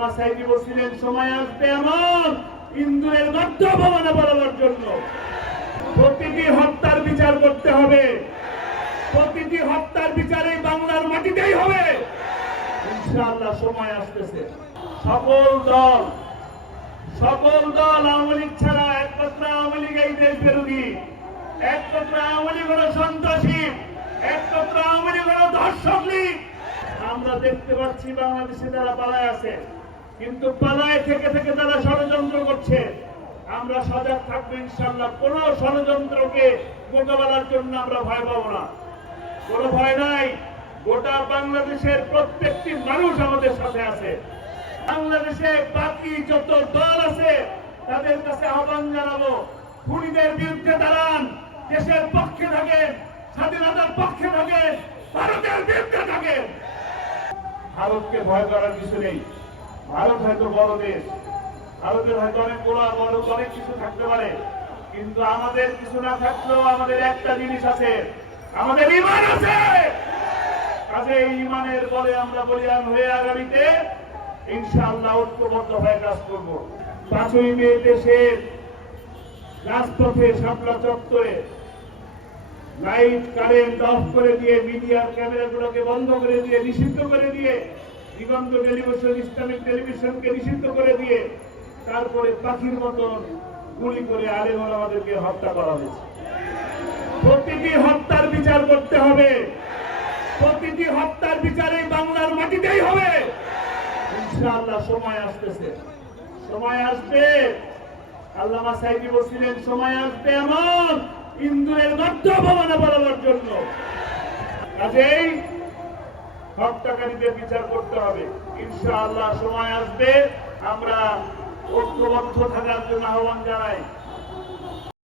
আল্লামা সাইদি বলছিলেন, সময় আসবে এমন ইন্দুরের গর্ত ভবনে বলার জন্য প্রতিটি হত্যার বিচার করতে হবে। প্রতিটি হত্যার বিচারে বাংলার মাটিতেই হবে ইনশাআল্লাহ। সময় আসতেছে। সকল দল আওয়ামী লীগ ছাড়া একমাত্র আওয়ামী লীগ এই দেশ বিরোধী, একমাত্র আওয়ামী লীগ হলো সন্ত্রাসী, একমাত্র আওয়ামী লীগ হলো ধর্ষক লীগ। আমরা দেখতে পাচ্ছি বাংলাদেশে তারা পালায় আছে, কিন্তু পালায় থেকে থেকে তারা ষড়যন্ত্র করছে। আমরা সজাগ থাকবো ইনশাআল্লাহ। কোন ষড়যন্ত্রকে মোকাবেলার জন্য আমরা ভয় পাবো না, কোনো ভয় নাই। গোটা বাংলাদেশের প্রত্যেকটি মানুষ আমাদের সাথে আছে। বাংলাদেশে বাকি যত দল আছে তাদের কাছে আহ্বান জানাবো, খুনিদের বিরুদ্ধে দাঁড়ান, দেশের পক্ষে থাকেন, স্বাধীনতার পক্ষে থাকেন, ভারতের বিরুদ্ধে থাকেন। ভারতকে ভয় করার কিছু নেই। ভারত হয়তো বড় দেশ, ভারতের হয়তো অনেক বড় অনেক কিছু থাকতে পারে, কিন্তু আমাদের কিছু না থাকলেও আমাদের একটা জিনিস আছে, আমাদের ঈমান আছে। কাজে ঈমানের বলে আমরা বলিয়ান হয়ে আগামীতে ইনশাআল্লাহ ঐক্যবদ্ধ হয়ে কাজ করব। 5ই মে দেশের রাজপথে, শাপলা চত্বরে লাইট কারেন্ট অফ করে দিয়ে, মিডিয়ার ক্যামেরাগুলোকে বন্ধ করে দিয়ে, নিষিদ্ধ করে দিয়ে, দিগন্ত টেলিভিশন, ইসলামিক টেলিভিশনকে নিষিদ্ধ করে দিয়ে, তারপরে পাখির মতন গুলি করে আলেম ওলামাদেরকে হত্যা করা হয়েছে। প্রতিটি হত্যার বিচার করতে হবে। প্রতিটি হত্যার বিচারে বাংলার মাটিতেই হবে ইনশাআল্লাহ। সময় আসতেছে। সময় আসবে। আল্লামা সাইদি বলছিলেন, সময় আসবে এমন ইন্দুরের গর্ত ভবনে বলার জন্য। কাজেই হত্যাকারীদের বিচার করতে হবে ইনশাআল্লাহ। সময় আসবে। আমরা ঐক্যবদ্ধ থাকার জন্য আহ্বান জানাই।